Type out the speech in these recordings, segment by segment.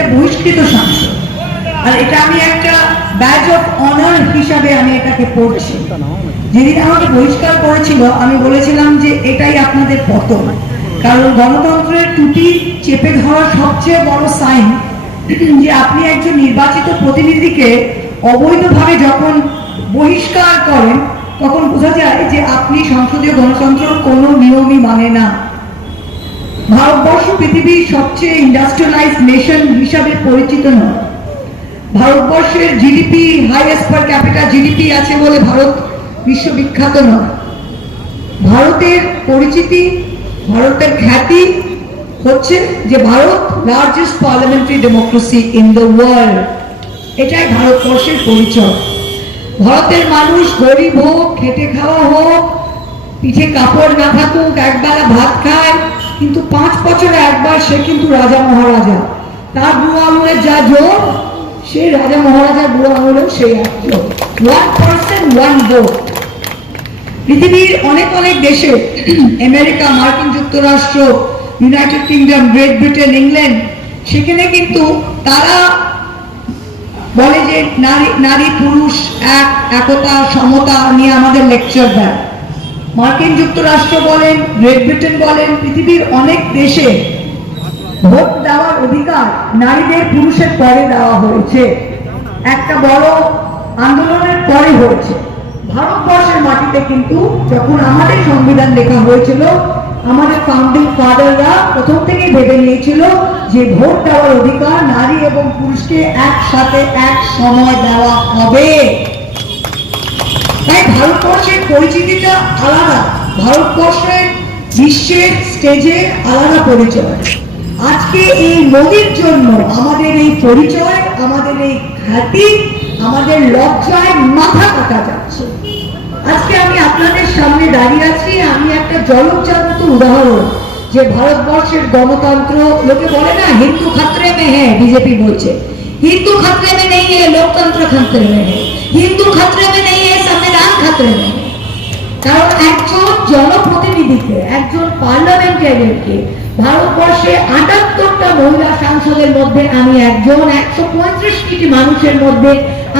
এটা বহিষ্কৃত সাংসদ, আর এটা আমি একটা ব্যাজ অফ অনার হিসাবে আমি এটাকে পড়ছি। যেদিন আমাকে বহিষ্কার করেছিল আমি বলেছিলাম যে এটাই আপনাদের পতন, কারণ গণতন্ত্রের টুটি চেপে ধরার সবচেয়ে বড় সাইন যে আপনি একজন নির্বাচিত প্রতিনিধিকে অবৈধভাবে যখন বহিষ্কার করেন তখন বোঝা যায় যে আপনি সংসদীয় গণতন্ত্রের কোনো নিয়মই মানে না। ভারতবর্ষ পৃথিবীর সবচেয়ে ইন্ডাস্ট্রিয়ালাইজ নেশন হিসাবে পরিচিত নয়। ভারতবর্ষের জিডিপি হাইয়েস্ট পার ক্যাপিটা জিডিপি আছে বলে ভারত বিশ্ববিখ্যাত নয়। ভারতের পরিচিতি, ভারতের খ্যাতি হচ্ছে যে Bharat largest parliamentary democracy in the world. এটাই ভারতবর্ষের পরিচয়। ভারতের মানুষ গরিব হোক, খেটে খাওয়া হোক, পিঠে কাপড় না থাকুক, একবেলা ভাত খায়, কিন্তু 5 বছরে একবার সে কিন্তু রাজা মহারাজা। তার বুড়ো আঙুলের যা জোর, সেই রাজা মহারাজার বুড়ো আঙুলেও সেই একজন। 1 person 1 vote। পৃথিবীর অনেক অনেক দেশে, আমেরিকা, মার্কিন যুক্তরাষ্ট্র, United kingdom, great Britain, England, সেখানে কিন্তু তারা বলে যে নারী পুরুষ একতা সমতা নিয়ে আমাদের লেকচার দেয়। মার্কিন যুক্তরাষ্ট্র বলেন, গ্রেট ব্রিটেন বলেন, পৃথিবীর অনেক দেশে ভোট দেওয়ার অধিকার নারীদের পুরুষের পরে দেওয়া হয়েছে, একটা বড় আন্দোলনের পরে হয়েছে। ভারতবর্ষের মাটিতে কিন্তু যখন আমাদের সংবিধান লেখা হয়েছিল, আমাদের ফাউন্ডিং ফাদাররা প্রথম থেকে ভেবে নিয়েছিল যে ভোট দেওয়ার অধিকার নারী এবং পুরুষকে একসাথে এক সময় দেওয়া হবে। তাই ভারতবর্ষের পরিচিতিটা আলাদা, ভারতবর্ষের বিশ্বের স্টেজে আলাদা পরিচয়। আজকে এই মোদির জন্য আমাদের এই পরিচয়, আমাদের এই খ্যাতি, আমাদের লজ্জায় মাথা কাটা যাচ্ছে। আজকে আমি আপনাদের সামনে দাঁড়িয়ে আছি, আমি একটা জলজাগ্রত উদাহরণ যে ভারতবর্ষের গণতন্ত্র, লোকে বলে না হিন্দু খতরে মে হ্যাঁ, বিজেপি বলছে হিন্দু খতরে মে নেই হ্যাঁ, লোকতন্ত্র খতরে মে হ্যাঁ, হিন্দু খতরে মে নেই হ্যাঁ, সংবিধান খতরে মে হ্যাঁ। কারণ একজন জনপ্রতিনিধিকে, একজন পার্লামেন্টারিয়ানকে ভারতবর্ষে 78টা মহিলা সাংসদের মধ্যে আমি একজন, 135 কোটি মানুষের মধ্যে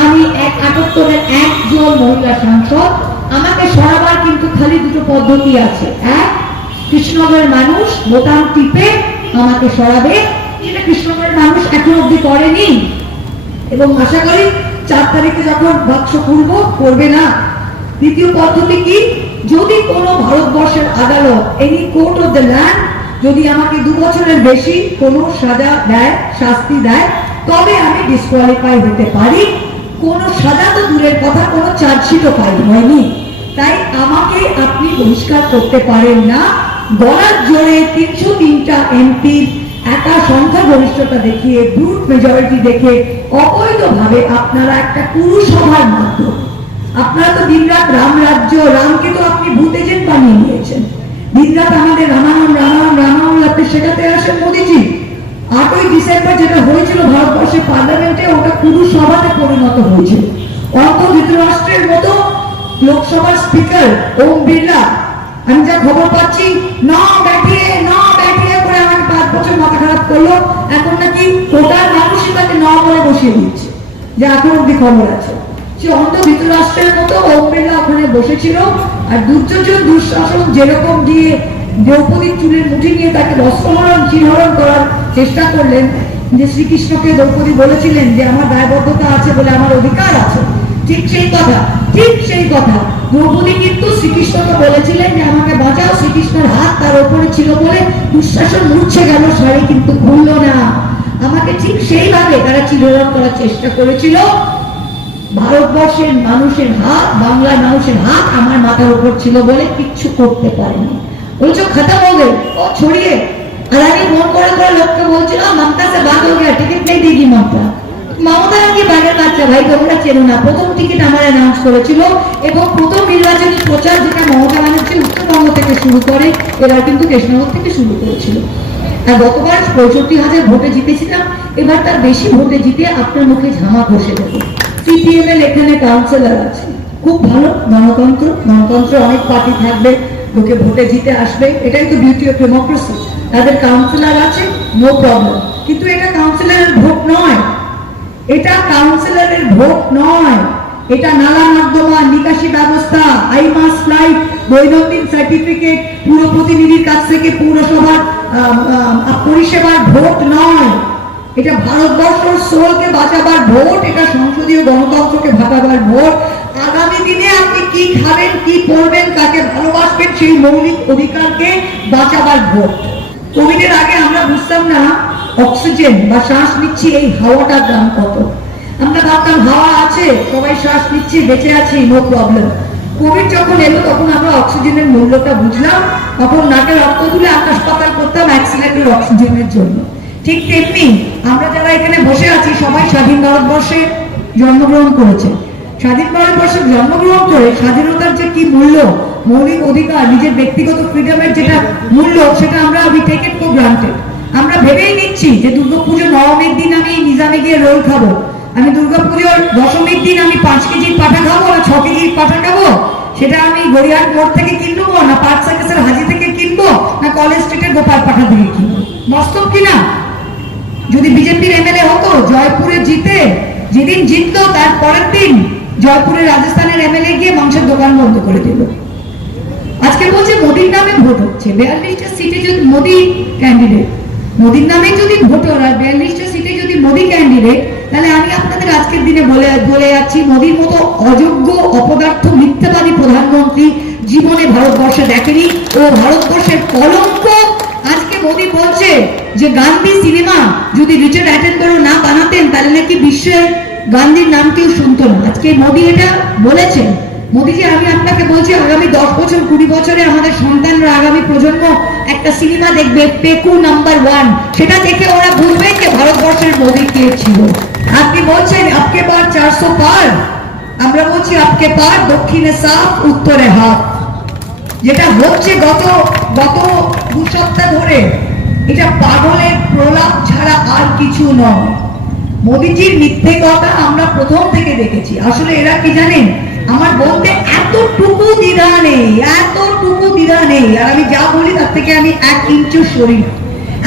আমি 78-এর একজন মহিলা সাংসদ। আমাকে সরাবার কিন্তু খালি দুটো পদ্ধতি আছে। এক, কৃষ্ণনগরের মানুষ বোতাম টিপে আমাকে সরাবে, যেটা কৃষ্ণনগরের মানুষ এখন অব্দি করেনি, এবং আশা করি 4 তারিখে যখন বাক্স খুলবো করবে না। দ্বিতীয় পদ্ধতি কি, যদি কোনো ভারতবর্ষের আদালত, any court of the land, যদি আমাকে 2 বছরের বেশি কোনো সাজা দেয়, শাস্তি দেয়, তবে আমি ডিসকোয়ালিফাই হতে পারি। কোনো সাজা তো দূরের কথা, কোনো চার্জশিটও হয়নি। তাই আমাকে আপনি বহিষ্কার করতে পারেন না। গলার জোরে 303টা এমপির একা সংখ্যাগরিষ্ঠতা দেখিয়ে, ব্রুট মেজরিটি দেখে অবৈধভাবে আপনারা একটা পুরসভার মাধ্যমে, আপনারা তো দিনরাত রাম রাজ্য, রামকে তো আপনি ভূত এজেন্ট বানিয়ে নিয়েছেন। দিনরাত আমাদের রামায়ণ রামায়ণ রামায়ণ রাতে শেখাতে আসেন মোদীজি। 8ই ডিসেম্বর যেটা হয়েছিল ভারতবর্ষের পার্লামেন্টে, ওটা পুরসভাতে পরিণত হয়েছিল। অন্ত ধৃতরাষ্ট্রের মতো লোকসভার স্পিকার ওম বিড়লা, আমি যা খবর পাচ্ছি, না ব্যাঠিয়ে করে আমাকে 5 বছর মাথা খারাপ করলো। এখন নাকি ওটার মানুষই তাকে না বলে বসিয়ে দিচ্ছে, যে এখন অব্দি খবর আছে। সে অন্ত ধৃতরাষ্ট্রের মতো ওম বিড়লা ওখানে বসেছিল, আর দুর্যোধন দুঃশাসন যেরকম গিয়ে দ্রৌপদীর চুলের মুঠি নিয়ে তাকে বস্ত্রহরণ চিরহরণ করার চেষ্টা করলেন, যে শ্রীকৃষ্ণকে দ্রৌপদী বলেছিলেন যে আমার দায়বদ্ধতা আছে বলে আমার অধিকার আছে, ঠিক সেই কথা দ্রৌপদী কিন্তু শ্রীকৃষ্ণকে বলেছিলেন যে আমাকে বাঁচাও। শ্রীকৃষ্ণের হাত তার উপরে ছিল বলে দুঃশাসন মূর্ছে গেল, শাড়ি কিন্তু খুলল না। আমাকে ঠিক সেইভাবে তারা চিরহরণ করার চেষ্টা করেছিল। ভারতবর্ষের মানুষের হাত, বাংলার মানুষের হাত আমার মাথার উপর ছিল বলে কিচ্ছু করতে পারেনি। বলছো খতম হয়ে গেল ও ছড়িয়ে। আদানি ফোন করে লোককে বলছিল মমতা সে বাদ হয়ে গেল, টিকিট নেই দেगी মমতা। মমতা নাকি বাগের বাচ্চা, ভাই তোমরা চেনো না। প্রথম টিকিট আমার অ্যানাউন্স করেছিল, এবং প্রথম নির্বাচনী প্রচার যেটা মমতা ব্যানার্জি উত্তরবঙ্গ থেকে শুরু করে, এরা কিন্তু কৃষ্ণনগর থেকে শুরু করেছিল। আর গতবার 65,000 ভোটে জিতেছিলাম, এবার তার বেশি ভোটে জিতে আপনার মুখে ঝামা ঘষে দেবো। সিপিএম-এর এখানে কাউন্সিলর আছে, খুব ভালো। গণতন্ত্র অনেক পার্টি থাকবে, লোকে ভোটে জিতে আসবে, এটাই তো বিউটি অফ ডেমোক্রেসি। তাদের কাউন্সিলর আছে, নো প্রবলেম। কিন্তু এটা কাউন্সিলরের ভোট এটা কাউন্সিলরের ভোট নয়, এটা নালা নর্দমা নিকাশি ব্যবস্থা, আইমাস লাইট, দৈনন্দিন সার্টিফিকেট, পুর প্রতিনিধির কাছ থেকে পৌরসভার পরিষেবার ভোট নয়। এটা ভারতবর্ষের সোলকে বাঁচাবার ভোট, এটা সংসদীয় গণতন্ত্রকে বাঁচাবার ভোট। আগামী দিনে আপনি কি খাবেন, কি পড়বেন, কাকে ভালোবাসবেন, সেই মৌলিক অধিকারকে বাঁচাবার ভোট। কোভিডের আগে আমরা বুঝতাম না অক্সিজেন বা শ্বাস নিচ্ছি এই হাওয়াটার দাম কত। আমরা ভাবতাম হাওয়া আছে, সবাই শ্বাস নিচ্ছি, বেঁচে আছি, নো প্রবলেম। কোভিড যখন এলো তখন আমরা অক্সিজেনের মূল্যটা বুঝলাম, তখন নাকে রক্ত তুলে আকাশ পাতাল করতাম অ্যাক্সিডেন্টের অক্সিজেনের জন্য। ঠিক তেমনি আমরা যারা এখানে বসে আছি সবাই স্বাধীন ভারতবর্ষে জন্মগ্রহণ করেছে। স্বাধীন ভারতবর্ষে জন্মগ্রহণ করে স্বাধীনতার যে কি মূল্য, মৌলিক অধিকার, নিজের ব্যক্তিগত ফ্রিডমের যেটা মূল্য, সেটা আমরা টেক ইট ফর গ্রান্টেড। আমরা ভেবেই নিচ্ছি যে দুর্গাপুজো নবমীর দিন আমি নিজামে গিয়ে রোল খাবো, আমি দুর্গাপুজোর দশমীর দিন আমি 5 কেজির পাঠা খাবো না 6 কেজির পাঠা খাবো, সেটা আমি গড়িয়াহাট মোড় থেকে কিনবো না পার্ক সার্কাসের হাজি থেকে কিনবো না কলেজ স্ট্রিটের গোপাল পাঠা থেকে কিনবো। বাস্তব কিনা? যদি বিজেপির এমএলএ হতো, জয়পুরে জিতে যেদিন জিতলো তার পরের দিন জয়পুরের রাজস্থানের এমএলএ গিয়ে মাংসের দোকান বন্ধ করে দিল। আজকে বলছে মোদির নামে ভোট হচ্ছে, 42টা সিটে যদি মোদি ক্যান্ডিডেট, মোদির নামে যদি ভোট হয়, 42টা সিটে যদি মোদি ক্যান্ডিডেট, তাহলে আমি আপনাদের আজকের দিনে বলে যাচ্ছি মোদির মতো অযোগ্য অপদার্থ মিথ্যাবাদী প্রধানমন্ত্রী জীবনে ভারতবর্ষে দেখেনি। ও ভারতবর্ষের কলঙ্ক। আজকে মোদি বলছে যে গান্ধী সিনেমা যদি রিচার্ড অ্যাটেনবরো না বানাতেন তাহলে নাকি বিশ্বের গান্ধীর নাম কেউ শুনতো না। আজকে মোদি এটা বলেছেন। মোদিজি, আমি আপনাকে বলছি আগামী 10 বছর 20 বছরে আমাদের সন্তানরা, আগামী প্রজন্ম একটা সিনেমা দেখবে, পেকু নাম্বার 1, সেটা দেখে ওরা বুঝবে যে ভারতবর্ষের মোদি কে ছিল। আপনি বলছেন আপকে পার 400 পার, আমরা বলছি আপকে পার দক্ষিণে সাফ উত্তরে হাফ। যেটা হচ্ছে গত 2 সপ্তাহ ধরে, এটা পাগলের প্রলাপ ছাড়া আর কিছু নয়। মোদিজির মিথ্যে কথা আমরা প্রথম থেকে দেখেছি। আসলে এরা কি জানেন, আমার বলতে এতটুকু দ্বিধা নেই, এতটুকু দ্বিধা নেই, আর আমি যা বলি তার থেকে আমি 1 ইঞ্চও সরি না।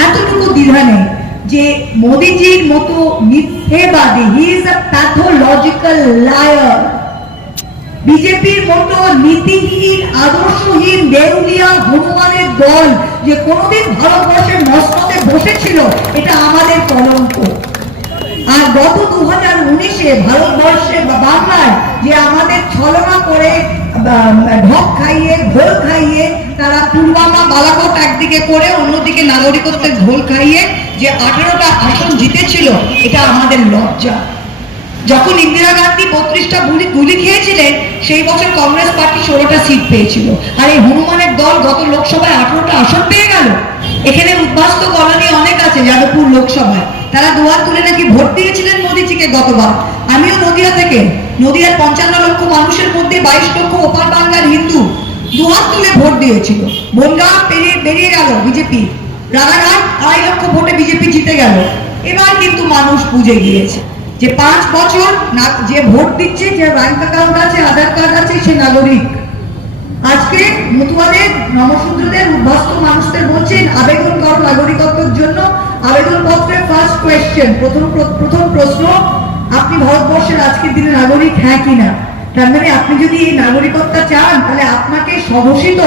এতটুকু দ্বিধা নেই যে মোদিজির মতো মিথ্যেবাদী, he is a pathological liar. বিজেপির মতো নীতিহীন, আদর্শহীন, দেউলিয়া হনুমানের দল যে কোনোদিন ভারতবর্ষের মস্তকে বসেছিল, এটা আমাদের কলঙ্ক। আর গত 2019-এ ভারতবর্ষে বা বাংলায় যে আমাদের ছলনা করে, ঢক খাইয়ে, ঘোল খাইয়ে, তারা পুলওয়ামা বালাকোট একদিকে করে অন্যদিকে নাগরিকত্বের ঘোল খাইয়ে যে 18টা আসন জিতেছিল, এটা আমাদের লজ্জা। যখন ইন্দিরা গান্ধী 32টা গুলি খেয়েছিলেন, সেই বছর কংগ্রেস পার্টি 16টা সিট পেয়েছিল, আর এই হনুমানের দল গত লোকসভায় 18টা আসন পেয়ে গেল। এখানে উদ্বাস্ত কলোনি অনেক আছে যাদবপুর লোকসভায়, তারা দুয়ার তুলে নাকি ভোট দিয়েছিলেন মোদিজিকে গতবার। আমিও নদিয়া থেকে, নদিয়ার 55 লক্ষ মানুষের মধ্যে 22 লক্ষ ওপার বাংলার হিন্দু দুহাত তুলে ভোট দিয়েছিল। বনগাঁ বেরিয়ে গেল বিজেপি, রানাঘাট 2.5 লক্ষ ভোটে বিজেপি জিতে গেল। এবার কিন্তু মানুষ বুঝে গিয়েছে যে 5 বছর যে ভোট দিচ্ছে, যে ব্যাংক অ্যাকাউন্ট আছে, আধার কার্ড আছে, সে নাগরিক। আজকে মতুয়াদের, নমশূদ্রদের, উদ্বাস্ত মানুষদের বলছেন আবেদন করো নাগরিকত্বের জন্য। আবেদনপত্রের ফার্স্ট কোয়েশ্চেন, প্রথম প্রশ্ন, আপনি ভারতবর্ষের আজকের দিনে নাগরিক, হ্যাঁ কিনা? তার মানে আপনি যদি এই নাগরিকত্ব চান, তাহলে আপনাকে স্বঘোষিত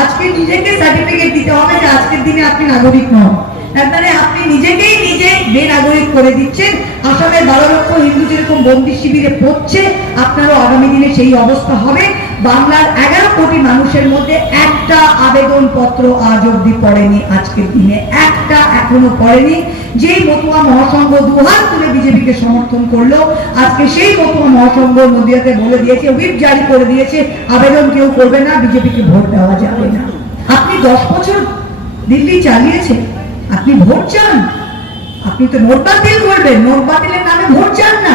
আজকে নিজেকে সার্টিফিকেট দিতে হবে যে আজকের দিনে আপনি নাগরিক নন। তার মানে আপনি নিজেকেই নিজে বেনাগরিক করে দিচ্ছেন। আসামের 12 লক্ষ হিন্দু যেরকম বন্দি শিবিরে পড়ছে, আপনারও আগামী দিনে সেই অবস্থা হবে। বাংলার 11 কোটি মানুষের মধ্যে একটা আবেদন পত্র আজ অব্দি পড়েনি, আজকের দিনে একটা এখনো পড়েনি। যেই মতুয়া মহাসংঘ দুহাত তুলে বিজেপিকে সমর্থন করলো, আজকে সেই মতুয়া মহাসংঘ নদিয়াতে বলে দিয়েছে, হুইপ জারি করে দিয়েছে, আবেদন কেউ করবে না, বিজেপিকে ভোট দেওয়া যাবে না। আপনি 10 বছর দিল্লি চালিয়েছেন, আপনি ভোট চান? আপনি তো নোট বাতিল করবেন, নোট বাতিলের নামে ভোট চান না,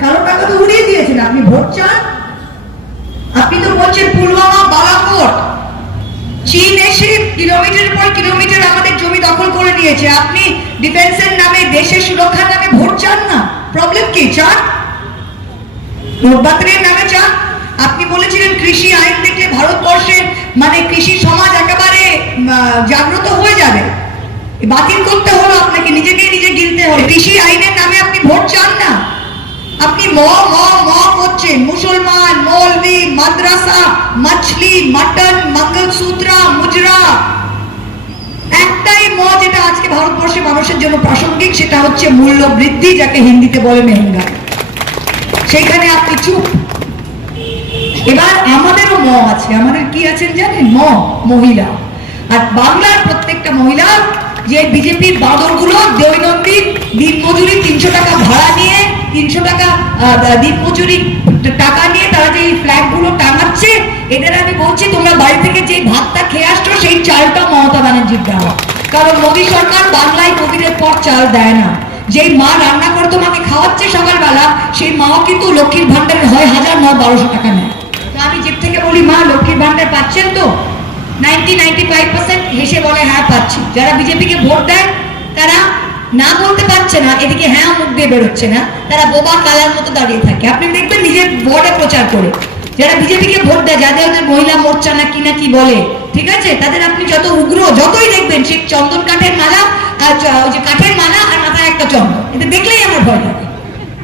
কারো টাকা তো উড়িয়ে দিয়েছেন, আপনি ভোট চান? আপনি তো বলছেন পুলওয়ামা, বালাকোট, চীন এসে কিলোমিটারের পর কিলোমিটার আমাদের জমি দখল করে নিয়েছে, আপনি ডিফেন্সের নামে, দেশের সুরক্ষার নামে ভোট চান না? প্রবলেম কি? চান? নোট বাতিলের নামে চান? আপনি বলেছিলেন কৃষি আইন দেখলে ভারতবর্ষের মানে কৃষি সমাজ একেবারে জাগ্রত হয়ে যাবে, বাতিল করতে হলো আপনাকে, নিজেকে নিজে গিলতে হলো। কৃষি আইনের নামে আপনি ভোট চান না? আপনি ম ম ম করছেন, মুসলমান, মৌলভি, মাদ্রাসা, মাছলি, মাটন, মঙ্গলসূত্র, মুজরা। একটাই ম যেটা আজকে ভারতবর্ষের মানুষের জন্য প্রাসঙ্গিক, সেটা হচ্ছে মূল্য বৃদ্ধি, যাকে হিন্দিতে বলে মেহেঙ্গাই। সেখানে আপনি চুপ। এবার আমাদেরও ম আছে। আমাদের কি আছেন জানেন? ম, মহিলা। আর বাংলার প্রত্যেকটা মহিলা যে বিজেপির বাঁদরগুলো দৈনন্দিন দিন মজুরি 300 টাকা ভাড়া নিয়ে, 300 টাকা দিন মজুরি টাকা নিয়ে তারা যে ফ্ল্যাগ গুলো টাঙাচ্ছে, এদের আমি বলছি তোমরা বাড়ি থেকে যে ভাতটা খেয়ে আসছো সেই চালটা মমতা ব্যানার্জির দেওয়া। কারণ মোদী সরকার বাংলায় কোভিডের পর চাল দেয় না। যেই মা রান্না করে তোমাকে খাওয়াচ্ছে সকালবেলা, সেই মাও কিন্তু লক্ষ্মীর ভান্ডারের হয় 1000 নয় 1200 টাকা নেয়। তো আমি জিপ থেকে বলি, মা লক্ষ্মীর ভান্ডার পাচ্ছেন তো? 90-95% হেসে বলে হ্যাঁ পাচ্ছি। যারা বিজেপিকে ভোট দেয় তারা না বলতে পারছে না, এদিকে হ্যাঁ মুখ দিয়ে বেরোচ্ছে না, তারা বোবা কালার মতো দাঁড়িয়ে থাকে। আপনি দেখবেন নিজের ভোটে প্রচার করে যারা বিজেপিকে ভোট দেয়, যাদের মহিলা মোর্চা না কি বলে, ঠিক আছে, তাদের আপনি যত উগ্র যতই দেখবেন, সে চন্দন কাঠের মালা আর ওই যে কাঠের মালা আর মাথায় একটা চন্দন, এটা দেখলেই আমার ভয় লাগে।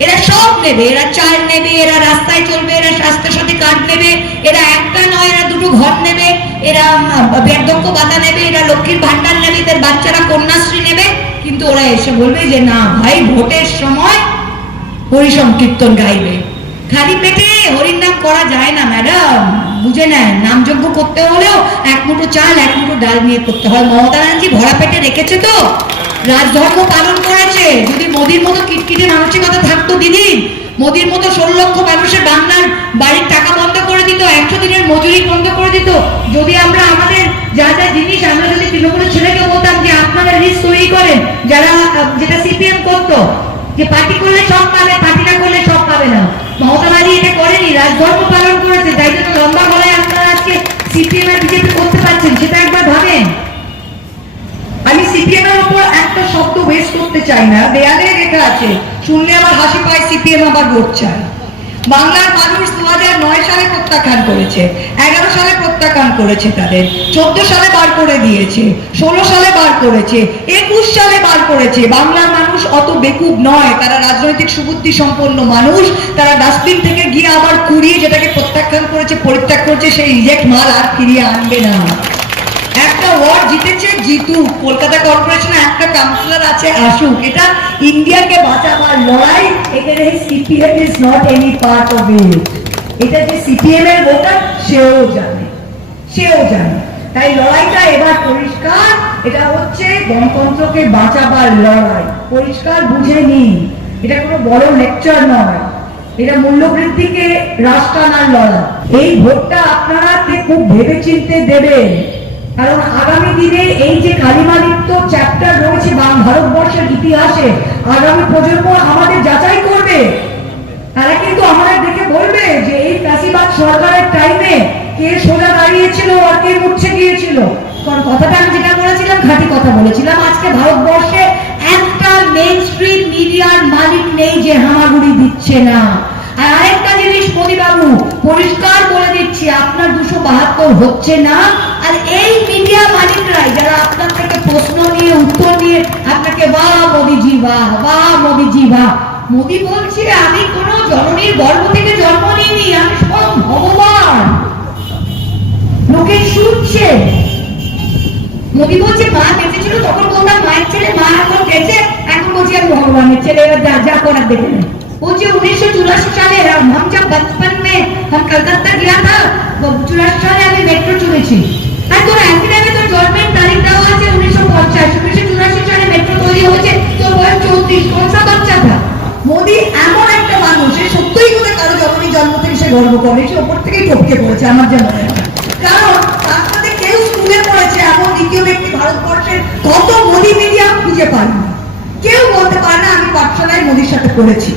এরা সব নেবে, এরা চাল নেবে, এরা রাস্তায় চলবে, এরা স্বাস্থ্যের সাথে কার্ড নেবে, এরা একটা নয় এরা দুটো ঘর নেবে, এরা বার্ধক্য ভাতা নেবে, এরা লক্ষ্মীর ভান্ডার নেবে, এদের বাচ্চারা কন্যাশ্রী নেবে। কিন্তু ওরা এসে বলবে যে না ভাই, ভোটের সময় হরি সংকীর্তন গাইবে। খালি পেটে হরির নাম করা যায় না ম্যাডাম, বুঝে নেন। নামযজ্ঞ করতে হলেও এক মুঠো চাল এক মুঠো ডাল নিয়ে করতে হয়। মমতা ব্যানার্জি ভরা পেটে রেখেছে তো, রাজধর্ম পালন করেছে। যদি মোদির মতো কিটকিটে মানসিকতা থাকতো দিদি, মোদির মতো 16 লক্ষ মানুষের বাংলার বাড়ির টাকা বন্ধ করে দিত, 100 দিনের মজুরি বন্ধ করে দিত। যদি আমরা আমাদের যা যা জিনিস আমরা যদি তৃণমূলের ছেলেকে বলতাম যে আপনারা লিস্ট তৈরি করেন, যারা যেটা সিপিএম করতো, যে পার্টি করলে সব পাবে, পার্টি না করলে সব পাবে না। মমতা ব্যানার্জি এটা করেনি, রাজধর্ম পালন করেছে। তাই জন্য লম্বা গলায় আপনারা আজকে সিপিএম আর বিজেপি করতে পারছেন, সেটা একবার ভাবেন। আমি সিপিএম এর উপর একটা শব্দ ওয়েস্ট করতে চাই না, দেয়ালে লেখা আছে, শুনলে আমার হাসি পায়, সিপিএম আবার ভোট চায়। বাংলার মানুষ 2009 সালে প্রত্যাখ্যান করেছে, 11 সালে প্রত্যাখ্যান করেছে, তাদের 14 সালে বার করে দিয়েছে, 16 সালে বার করেছে, 21 সালে বার করেছে। বাংলার মানুষ অত বেকুব নয়, তারা রাজনৈতিক সুবুদ্ধি সম্পন্ন মানুষ। তারা ডাস্টবিন থেকে গিয়ে আবার কুড়িয়ে যেটাকে প্রত্যাখ্যান করেছে, পরিত্যাগ করেছে, সেই রিজেক্ট মাল আর ফিরিয়ে আনবে না। একটা ওয়ার্ড জিতেছে, জিতুক। কলকাতা কর্পোরেশনে একটা কাউন্সিলর আছে, আসুক। এটা ইন্ডিয়াকে বাঁচাবার লড়াই। এখানে CPM is not any part of it. এটা যে সিপিএম এর ভোটার সেও জানে, সেও জানে। তাই লড়াইটা এবার পরিষ্কার, এটা হচ্ছে গণতন্ত্রকে বাঁচাবার লড়াই। পরিষ্কার বুঝে নিন, এটা কোনো বড় লেকচার নয়, এটা মূল্যবৃদ্ধিকে হ্রাস টানার লড়াই। এই ভোটটা আপনারা খুব ভেবেচিন্তে দেবেন, কারণ আগামী দিনে এই যে কালিমালিপ্ত চ্যাপ্টার রয়েছে ভারতবর্ষের ইতিহাসে, আগামী প্রজন্ম আমাদের যাচাই করবে। তারা কিন্তু আমাদের দেখে বলবে যে এই ফ্যাসিবাদ সরকারের টাইমে কে সোজা দাঁড়িয়েছিল আর কে মুছে গিয়েছিল। কারণ কথাটা আমি যেটা বলেছিলাম, খাঁটি কথা বলেছিলাম। আজকে ভারতবর্ষে একটা মেইন স্ট্রিম মিডিয়ার মালিক নেই যে হামাগুড়ি দিচ্ছে না। আর আরেকটা জিনিস মোদী বাবু পরিষ্কার বলে দিচ্ছি, আপনার 272 হচ্ছে না। আর এই মিডিয়া মালিকরাই যারা আপনার থেকে প্রশ্ন নিয়ে উত্তর নিয়ে আপনাকে বাহ মোদীজি বাহ, বাহ মোদীজি বাহ। মোদী বলছে আমি কোন জননীর গর্ভ থেকে জন্ম নিইনি, আমি স্বয়ং ভগবান। লোকে শুনছে। মোদী বলছে মা বেঁচে ছিল তখন বলতাম মায়ের ছেলে, মা এখন গেছে এখন বলছি আমি ভগবানের ছেলে, এবার যা করার দেখে নেন। मुझे 1984 সালে हम जब बचपन में हम कलकत्ता गया था, 84 সালে আমি মেট্রো চড়েছি। আর তোর একই টাইমে তোর জন্মের তারিখটাও আছে 1950। 1984 সালে মেট্রো তৈরি হয়েছে, তোর বয়স 34, কোন সা বাচ্চা থা? মোদী এমন একটা মানুষ, সে সত্যিই করে কারো জন্মের জন্ম থেকে সে গর্ব করে, সে ওপর থেকেই টপকে পড়েছে আমার যা মনে হয়। কারণ তার সাথে কেউ স্কুলে পড়েছে এমন দ্বিতীয় ব্যক্তি ভারতবর্ষের কত মোদী মিডিয়া খুঁজে পায়নি। কেউ বলতে পারে না আমি পাঠশালায় মোদীর সাথে পড়েছি।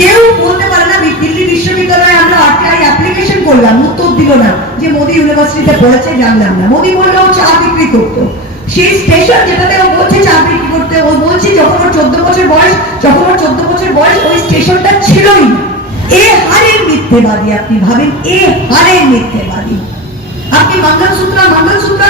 কেউ বলতে পারে না দিল্লি বিশ্ববিদ্যালয়ে আমরা আরটিআই অ্যাপ্লিকেশন করলাম, উত্তর দিল না যে মোদী ইউনিভার্সিটিতে পড়েছে, জানলাম না। মোদী বললে ও চা বিক্রি করতো, সেই স্টেশন যেটাতে ও বলছে চা বিক্রি করতে, ও বলছে যখন ওর 14 বছর বয়স ওই স্টেশনটা ছিলই। এ হারের মিথ্যেবাদী, আপনি ভাবেন, এ হারের মিথ্যেবাদী। আপনি মঙ্গলসূত্র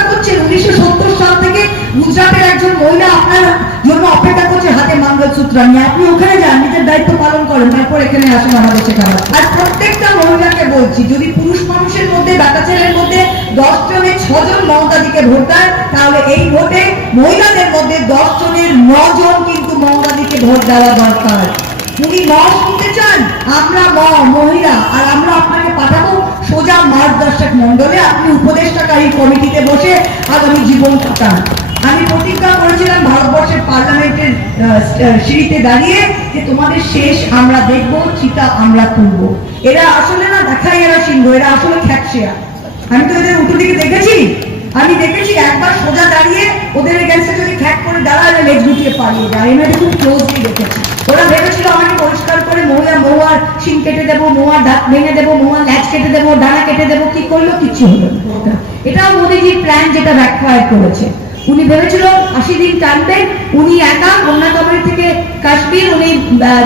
করছেন। 1970 সাল থেকে গুজরাটের একজন মহিলা আপনার জন্য অপেক্ষা করছে হাতে মঙ্গলসূত্র সুতরাং আপনি ওখানে যান, নিজের দায়িত্ব পালন করেন, তারপর এখানে আসেন আমাদের শেখাবার। আর প্রত্যেকটা মহিলাকে বলছি, যদি পুরুষ মানুষের মধ্যে, বেটা ছেলের মধ্যে 10 জনে 6 জন মমতাদিকে ভোট দেয়, তাহলে এই ভোটে মহিলাদের মধ্যে 10 জনের 9 জন কিন্তু মমতাদিকে ভোট দেওয়া দরকার। উনি শুনতে চান, আমরা মহিলা, আর আমরা আপনাকে পাঠাবো সোজা মার্গদর্শক মন্ডলে, আপনি উপদেষ্টাকারী কমিটিতে বসে আগামী জীবন কাটান। আমি প্রতিজ্ঞা করেছিলাম ভারতবর্ষের পার্লামেন্টের সিঁড়িতে দাঁড়িয়ে যে তোমাদের শেষ আমরা দেখব, চিতা আমরা তুলব। এরা আসলে না দেখাই এরা সিংহ, এরা আসলে খ্যাপসিয়া। আমি তো এদের উল্টো দিকে দেখেছি, আমি দেখেছি একবার সোজা দাঁড়িয়ে ওদের এগেন্সে যদি খ্যাক করে দাঁড়ায় লেজ গুটিয়ে পালিয়ে যায়। আমি খুব ক্লোজলি দেখেছি। ওরা ভেবেছিল আমাকে পরিষ্কার করে মহুয়ার শিং কেটে দেবো, মহুয়ার দাঁত ভেঙে দেবো, মহুয়ার ল্যাচ কেটে দেবো, ডানা কেটে দেবো। কি করলো? কিচ্ছু হলো না। এটাও মোদীজির প্ল্যান, যেটা ব্যাকফায়ার করেছে। উনি ভেবেছিল 80 দিন টানবেন, উনি একা কন্যাকুমারী থেকে কাশ্মীর উনি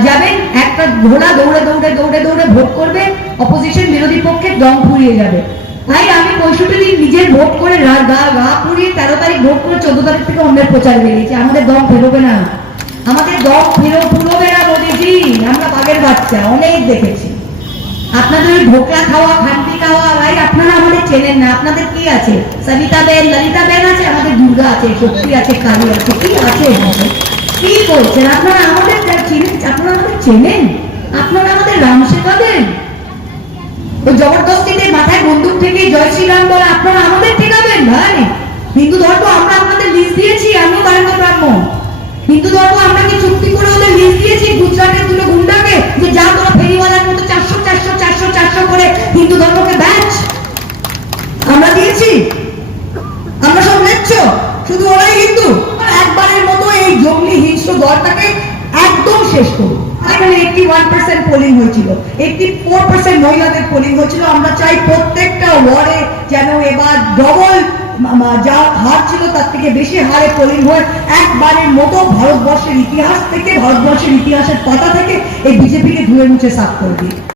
যাবেন, একটা ঘোড়া দৌড়ে দৌড়ে দৌড়ে দৌড়ে ভোট করবে, অপোজিশন বিরোধী পক্ষে দম ফুরিয়ে যাবে। তাই আমি 65 দিন নিজের ভোট করে গা পুড়িয়ে 13 তারিখ ভোট করে 14 তারিখ থেকে অন্যের প্রচার বেরিয়েছে। আমাদের দম ফেরোবে না, আমাদের দম ফুরোবে না মোদীজি। আমরা বাঘের বাচ্চা, অনেক দেখেছি। আপনাদের ওই ঢোকলা খাওয়া, খান্তি খাওয়া, ভাই আপনারা আমাদের চেনেন না। আপনাদের কি আছে? সবিতা বেন, ললিতা বেন আছে, আমাদের দুর্গা আছে, শক্তি আছে, কালী আছে, কি আছে? কি বলছেন আপনারা? আমাদের চিনেন? আপনারা আমাদের চেনেন? আপনারা আমাদের রাম শেখাবেন? ওই জবরদস্তিতে মাথায় বন্দুক থেকে জয় শ্রীরাম বলে আপনারা আমাদের ঠেকাবেন? ভাই, হিন্দু ধর্ম আমরা আপনাদের লিস্ট দিয়েছি, আমিও বারেন্দ্র ব্রাহ্মণ। হিন্দু ধর্ম আমরা কি চুক্তি করে ওদের লিস্ট দিয়েছি গুজরাটের দুটো গুন্ডাকে, যে যা তোরা ফেরিওয়ালার মতো 400 400 400 400 করে হিন্দু ধর্মকে ব্যাচ? আমরা দিয়েছি? আমরা সব লেচ্ছ, শুধু ওরাই হিন্দু। একবারের মতো এই জঙ্গলি হিংস্র দলটাকে একদম শেষ করুন। এখানে 81% পোলিং হয়েছিল, 84% মহিলাদের পোলিং হয়েছিল। আমরা চাই প্রত্যেকটা ওয়ার্ডে যেন এবার ডবল, যা হার ছিল তার থেকে বেশি হারে পোলিং হয়। একবারের মতো ভারতবর্ষের ইতিহাস থেকে, ভারতবর্ষের ইতিহাসের পাতা থেকে এই বিজেপিকে ধুয়ে মুছে সাফ করে দিই।